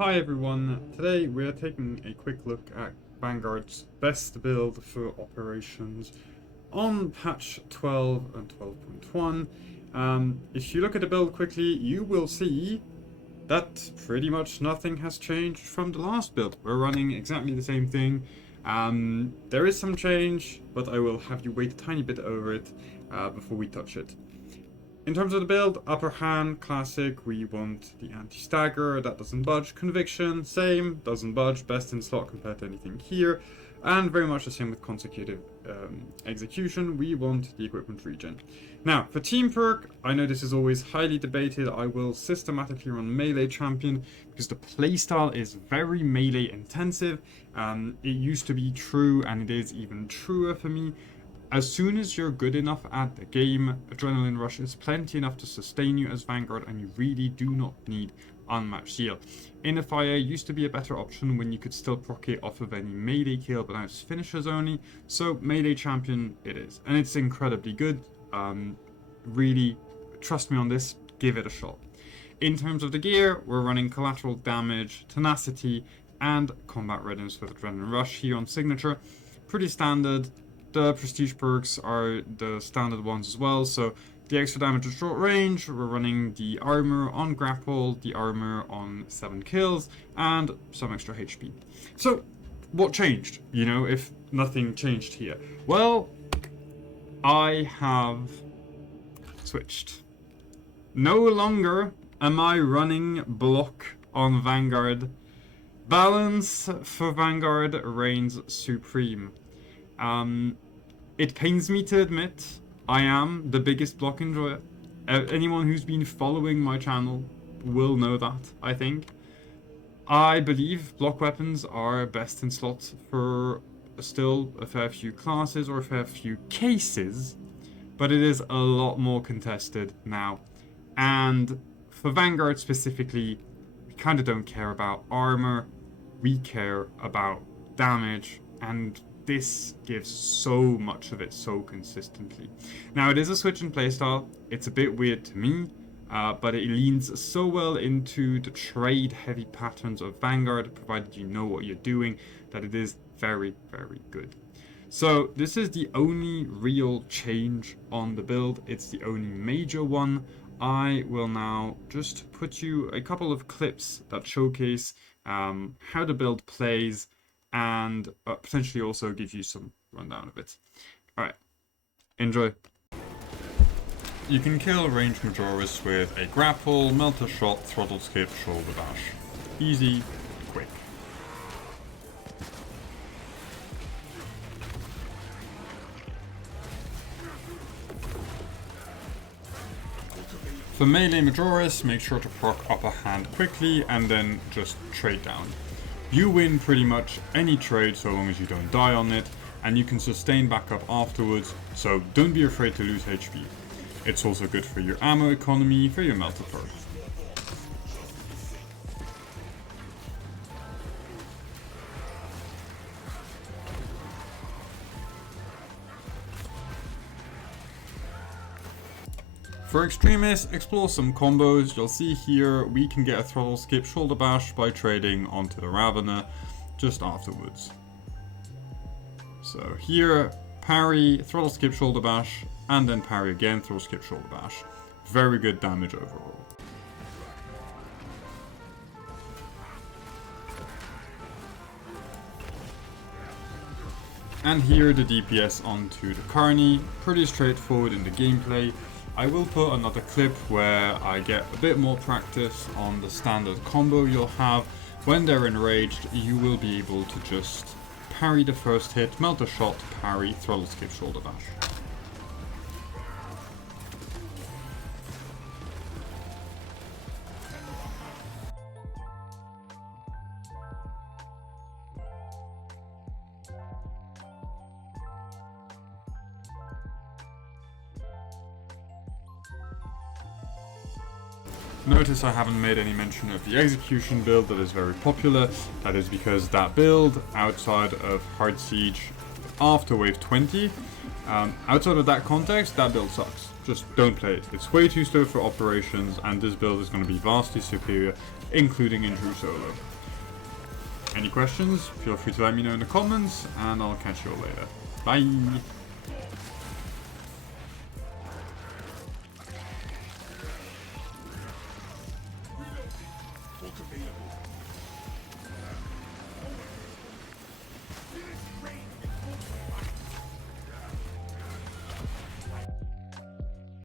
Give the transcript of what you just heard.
Hi everyone, today we are taking a quick look at Vanguard's best build for operations on patch 12 and 12.1. If you look at the build quickly, you will see that pretty much nothing has changed from the last build. We're running exactly the same thing. There is some change, but I will have you wait a tiny bit over it before we touch it. In terms of the build, upper hand, classic, we want the anti-stagger, that doesn't budge. Conviction, same, doesn't budge, best in slot compared to anything here. And very much the same with consecutive execution, we want the equipment regen. Now, for team perk, I know this is always highly debated. I will systematically run melee champion because the playstyle is very melee intensive. It used to be true and it is even truer for me. As soon as you're good enough at the game, Adrenaline Rush is plenty enough to sustain you as Vanguard, and you really do not need unmatched heal. Inner Fire used to be a better option when you could still proc it off of any melee kill, but now it's finishers only, so melee champion it is. And it's incredibly good. Really, trust me on this, give it a shot. In terms of the gear, we're running collateral damage, tenacity, and combat readiness with Adrenaline Rush here on signature. Pretty standard. The prestige perks are the standard ones as well, so the extra damage at short range, we're running the armor on grapple, the armor on 7 kills, and some extra HP. So, what changed? You know, if nothing changed here. Well, I have switched. No longer am I running block on Vanguard. Balance for Vanguard reigns supreme. It pains me to admit I am the biggest block enjoyer. Anyone who's been following my channel will know that, I think. I believe block weapons are best in slot for still a fair few classes or a fair few cases, but it is a lot more contested now. And for Vanguard specifically, we kind of don't care about armor, we care about damage, and this gives so much of it so consistently. Now, it is a switch in playstyle. It's a bit weird to me, but it leans so well into the trade-heavy patterns of Vanguard, provided you know what you're doing, that it is very, very good. So this is the only real change on the build. It's the only major one. I will now just put you a couple of clips that showcase how the build plays, and potentially also give you some rundown of it. Alright, enjoy. You can kill ranged Majoris with a grapple, melter shot, throttle skip, shoulder dash. Easy, quick. For melee Majoris, make sure to proc upper hand quickly and then just trade down. You win pretty much any trade so long as you don't die on it, and you can sustain back up afterwards, so don't be afraid to lose HP. It's also good for your ammo economy, for your melter perk. For extremists, explore some combos. You'll see here we can get a throttle skip shoulder bash by trading onto the Ravener just afterwards. So here, parry, throttle skip shoulder bash, and then parry again, throttle skip shoulder bash. Very good damage overall. And here the DPS onto the Carney, pretty straightforward in the gameplay. I will put another clip where I get a bit more practice on the standard combo you'll have. When they're enraged, you will be able to just parry the first hit, melt a shot, parry, throttle skip, shoulder bash. Notice I haven't made any mention of the execution build that is very popular. That is because that build, outside of Hard Siege after wave 20, outside of that context, that build sucks. Just don't play it. It's way too slow for operations, and this build is going to be vastly superior, including in true solo. Any questions, feel free to let me know in the comments, and I'll catch you all later. Bye! What's available?